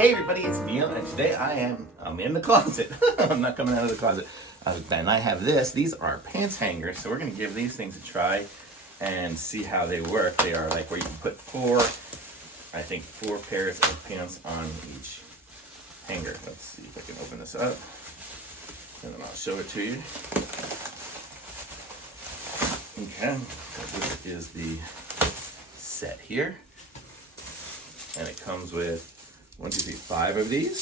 Hey everybody, it's Neil, and today I'm in the closet. I'm not coming out of the closet. And I have this. These are pants hangers, so we're going to give these things a try and see how they work. They are like where you can put four pairs of pants on each hanger. Let's see if I can open this up, and then I'll show it to you. Okay, so this is the set here, and it comes with 5 of these,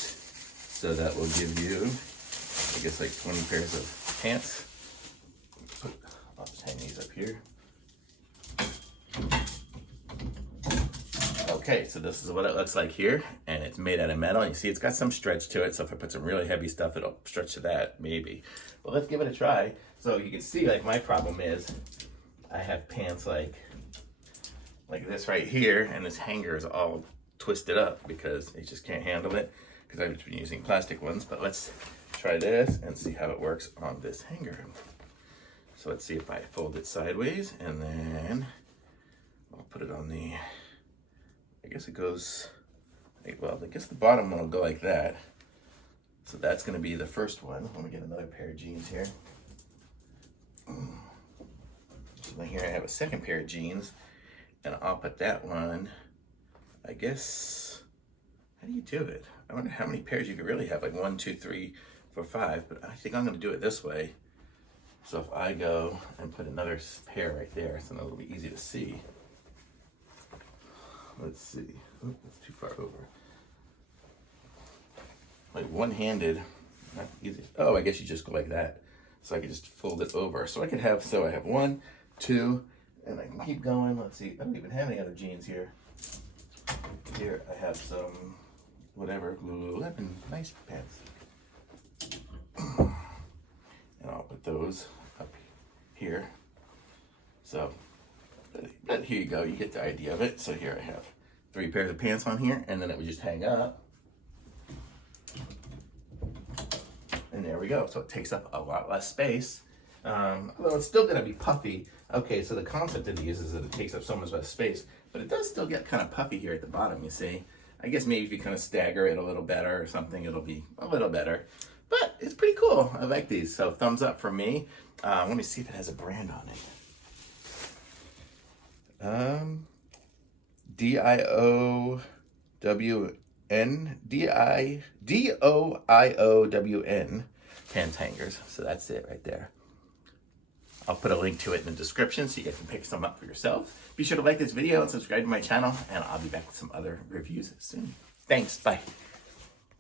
so that will give you, I guess, like 20 pairs of pants. I'll just hang these up here. Okay, so this is what it looks like here, and it's made out of metal. You see it's got some stretch to it, so if I put some really heavy stuff, it'll stretch to that, maybe. Well, let's give it a try. So you can see, like, my problem is I have pants like this right here, and this hanger is all twisted up because it just can't handle it because I've been using plastic ones. But let's try this and see how it works on this hanger. So let's see if I fold it sideways, and then I'll put it on the, I guess it goes, well, I guess the bottom one will go like that. So that's going to be the first one. Let me get another pair of jeans here. So then here I have a second pair of jeans, and I'll put that one, I guess, how do you do it? I wonder how many pairs you could really have, like 1, 2, 3, 4, 5, but I think I'm gonna do it this way. So if I go and put another pair right there, so it'll be easy to see. Let's see, oh, that's too far over. Like one-handed, not easy. Oh, I guess you just go like that. So I can just fold it over. So I have 1, 2, and I can keep going. Let's see, I don't even have any other jeans here. Here I have some, whatever, Lululemon nice pants. And I'll put those up here. So, but here you go, you get the idea of it. So here I have 3 pairs of pants on here, and then it would just hang up. And there we go. So it takes up a lot less space. Although it's still gonna be puffy. Okay, so the concept of these is that it takes up so much less space, but it does still get kind of puffy here at the bottom, you see. I guess maybe if you kind of stagger it a little better or something, it'll be a little better. But it's pretty cool. I like these. So thumbs up for me. Let me see if it has a brand on it. DOIOWN pants hangers. So that's it right there. I'll put a link to it in the description so you guys can pick some up for yourself. Be sure to like this video and subscribe to my channel, and I'll be back with some other reviews soon. Thanks, bye.